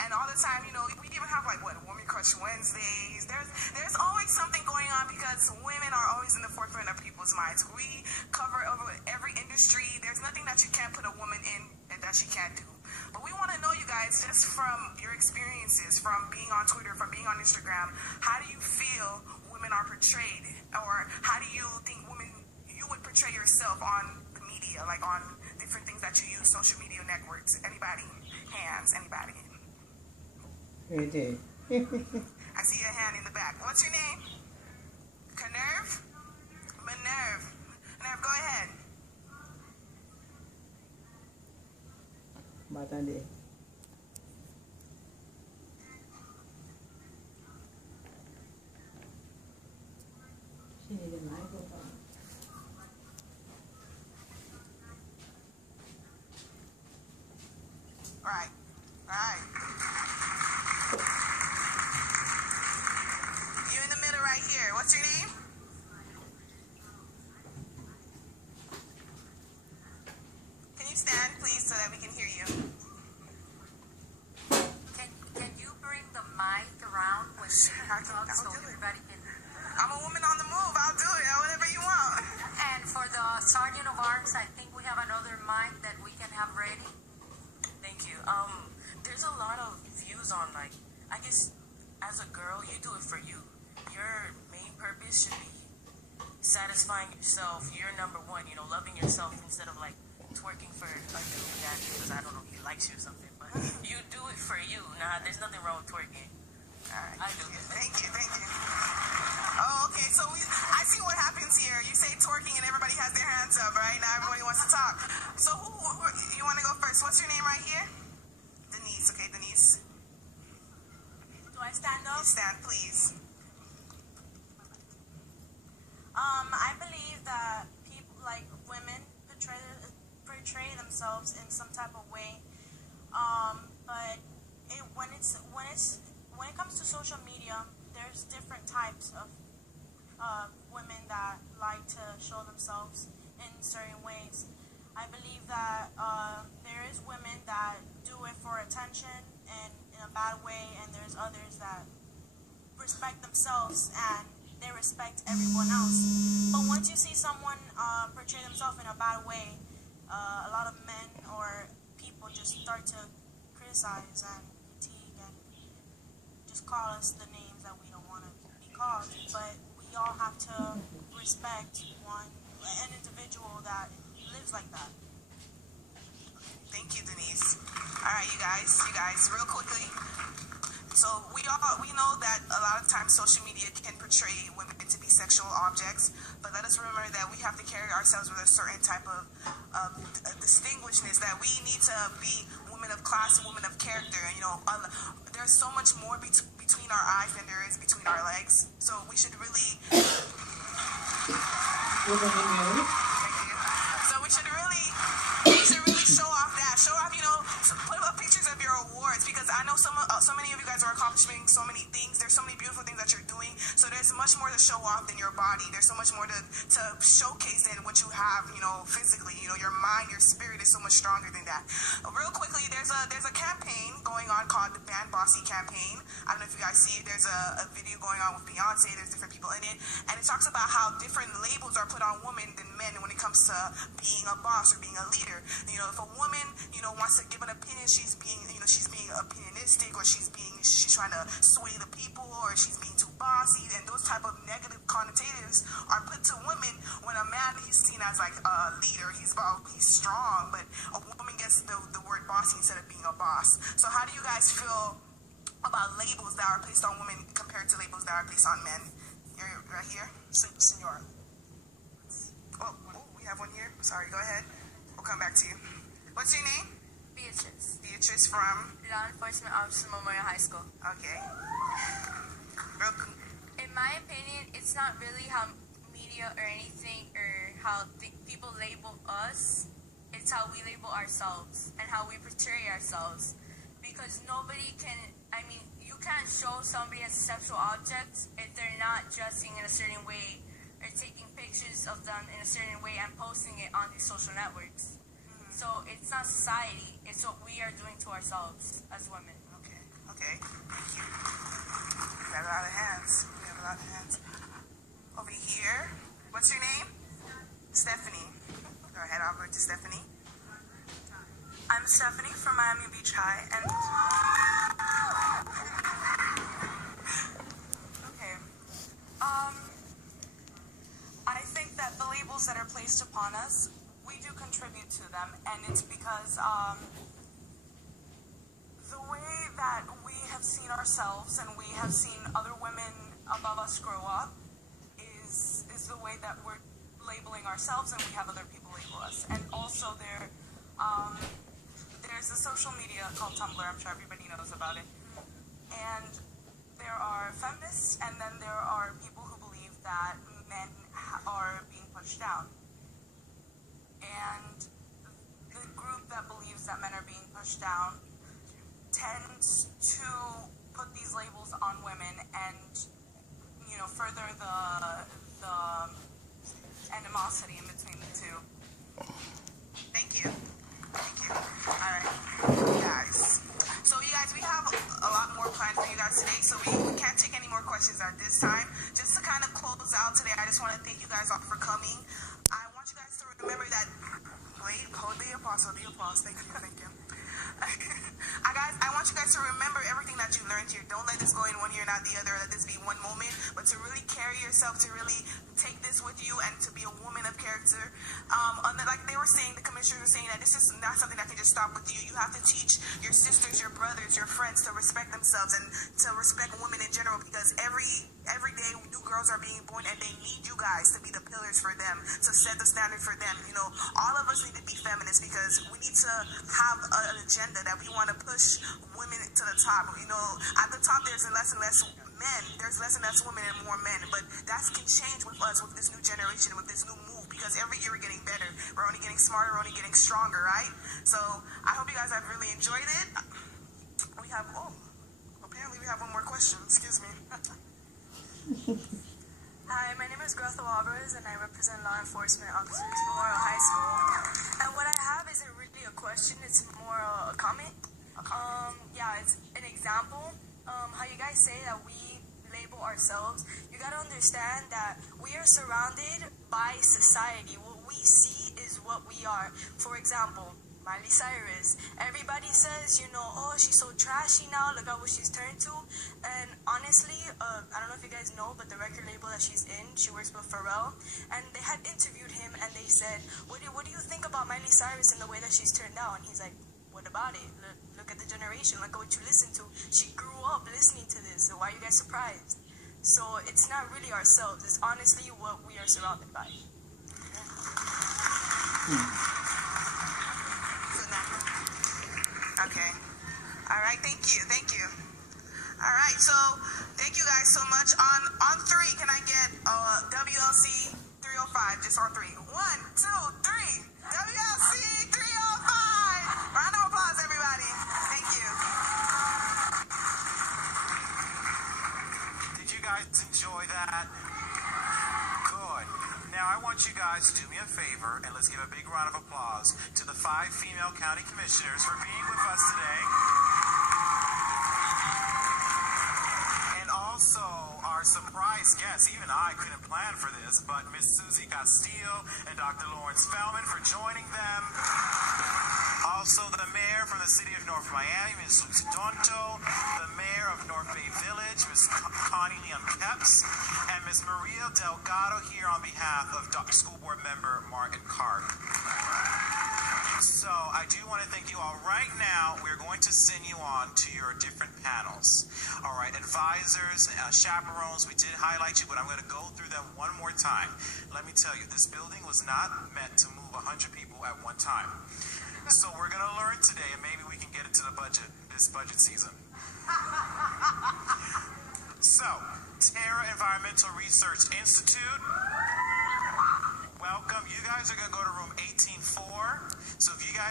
And all the time, you know, we even have like what, Woman Crush Wednesdays. There's always something going on because women are always in the forefront of people's minds. We cover over every industry. There's nothing that you can't put a woman in and that she can't do. But we want to know, you guys, just from your experiences, from being on Twitter, from being on Instagram, how do you feel women are portrayed? Or how do you think you would portray yourself on the media, like on different things that you use, social media networks? Anybody? Hands? Anybody? Right there. I see a hand in the back. What's your name? Minerve? Minerve. Minerve, go ahead. Batande. She need a microphone. Right. Right. You in the middle right here. What's your name? Can you stand, please, so that we can hear you? Can you bring the mic around when you talk so everybody can... I'm a woman on the move. I'll do it. Whatever you want. And for the Sergeant of Arms, I think we have another mic that we can have ready. Thank you. There's a lot of views on, like, I guess as a girl, you do it for you. Your main purpose should be satisfying yourself. You're number one, you know, loving yourself instead of like twerking for a dude that, because I don't know, he likes you or something, but you do it for you. Nah, there's nothing wrong with twerking. All right. I do. Thank you. Thank you. Oh, okay. So I see what happens here. You say twerking and everybody has their hands up, right? Now everybody wants to talk. So who you want to go first? What's your name right here? Denise. Okay, Denise. Do I stand up? You stand, please. I believe that people, like women, portray themselves in some type of way. But when it comes to social media, there's different types of women that like to show themselves in certain ways. I believe that there is women that do it for attention and in a bad way, and there's others that respect themselves and they respect everyone else. But once you see someone portray themselves in a bad way, a lot of men or people just start to criticize and critique and just call us the names that we don't want to be called. But we all have to respect an individual that lives like that. Thank you, Denise. All right, you guys, real quickly. So we know that a lot of times social media can portray women to be sexual objects, but let us remember that we have to carry ourselves with a certain type of distinguishedness, that we need to be women of class and women of character. And, you know, there's so much more between our eyes than there is between our legs. So we should really... So we should really show off that. Show off, you know, put up pictures of your awards, because I know so many of you guys are accomplishing so many things. There's so many beautiful things that you're doing. So there's much more to show off than your body. There's so much more to showcase than what you have, you know, physically. You know, your mind, your spirit is so much stronger than that. Real quickly, there's a campaign going on called the Ban Bossy campaign. I don't know if you guys see it. There's a video going on with Beyonce. There's different people in it, and it talks about how different labels are put on women than men when it comes to being a boss or being a leader. You know, if a woman, you know, wants to give an opinion, she's being opinionistic, or she's trying to sway the people, or she's being too bossy, and those type of negative connotations are put to women. When a man, he's seen as like a leader, he's strong, but a woman gets the word bossy instead of being a boss. So how do you guys feel about labels that are placed on women compared to labels that are placed on men? You're right here, Saniorah. Oh, we have one here. Sorry, go ahead. We'll come back to you. What's your name? Beatrice. Beatrice from? Law Enforcement Officer, Memorial High School. Okay. In my opinion, it's not really how media or anything or how people label us. It's how we label ourselves and how we portray ourselves. Because nobody can, I mean, you can't show somebody as a sexual object if they're not dressing in a certain way or taking pictures of them in a certain way and posting it on these social networks. So it's not society, it's what we are doing to ourselves as women. Okay. Okay, thank you. We have a lot of hands. We have a lot of hands. Over here. What's your name? Stephanie. Go ahead, I'll go to Stephanie. I'm Stephanie from Miami Beach High, and okay. I think that the labels that are placed upon us, we do contribute to them, and it's because the way that we have seen ourselves and we have seen other women above us grow up is the way that we're labeling ourselves, and we have other people label us. And also there's a social media called Tumblr. I'm sure everybody knows about it. And there are feminists, and then there are people who believe that men are being pushed down. And the group that believes that men are being pushed down tends to put these labels on women and, you know, further the animosity in between the two. Thank you. Thank you. All right, guys. So you guys, we have a lot more planned for you guys today, so we can't take any more questions at this time. Just to kind of close out today, I just want to thank you guys all for coming. I want you guys to remember that. Wait, hold the applause. Thank you. Guys, I want you guys to remember everything that you learned here. Don't let this go in one ear, not the other. Let this be one moment, but to really carry yourself, to really take this with you, and to be a woman of character. Like they were saying, the commissioners were saying that this is not something that can just stop with you. You have to teach your sisters, your brothers, your friends to respect themselves and to respect women in general, because every day new girls are being born, and they need you guys to be the pillars for them, to set the standard for them. You know, all of us need to be feminists because we need to have an agenda that we want to push women to the top. You know, at the top there's less and less men, there's less and less women and more men, but that can change with us, with this new generation, with this new move, because every year we're getting better, we're only getting smarter, we're only getting stronger, right? So I hope you guys have really enjoyed it. Apparently we have one more question. Excuse me. Hi, my name is Grotha Alvarez, and I represent law enforcement officers for Memorial High School. And what I have isn't really a question, it's more a comment. Yeah, it's an example. How you guys say that we label ourselves, you gotta understand that we are surrounded by society. What we see is what we are. For example, Miley Cyrus. Everybody says, you know, oh, she's so trashy now, look at what she's turned to. And honestly, I don't know if you guys know, but the record label that she's in, she works with Pharrell, and they had interviewed him, and they said, what do you think about Miley Cyrus and the way that she's turned out? And he's like, what about it? Look at the generation, look at what you listen to. She grew up listening to this, so why are you guys surprised? So it's not really ourselves, it's honestly what we are surrounded by. Okay. All right. Thank you. All right. So thank you guys so much. On three, can I get WLC 305? Just on three. 1, 2, 3. WLC 305. Round of applause, everybody. Thank you. Did you guys enjoy that? Good. Now I want you guys to do me a favor, and let's give a big round of applause to the 5 female county commissioners for being with us today. And also our surprise guests. Even I couldn't plan for this, but Miss Susie Castillo and Dr. Lawrence Feldman for joining them. Also the mayor from the city of North Miami, Ms. Lucy Donto, the mayor of North Bay Village, Ms. Connie Leon Kepps, and Ms. Maria Delgado here on behalf of School Board Member Martin Carter. So I do want to thank you all. Right now, we're going to send you on to your different panels. All right, advisors, chaperones, we did highlight you, but I'm going to go through them one more time. Let me tell you, this building was not meant to move 100 people at one time. So we're going to learn today, and maybe we can get into the budget this budget season. So, Terra Environmental Research Institute, welcome. You guys are going to go to room 18-4. So if you guys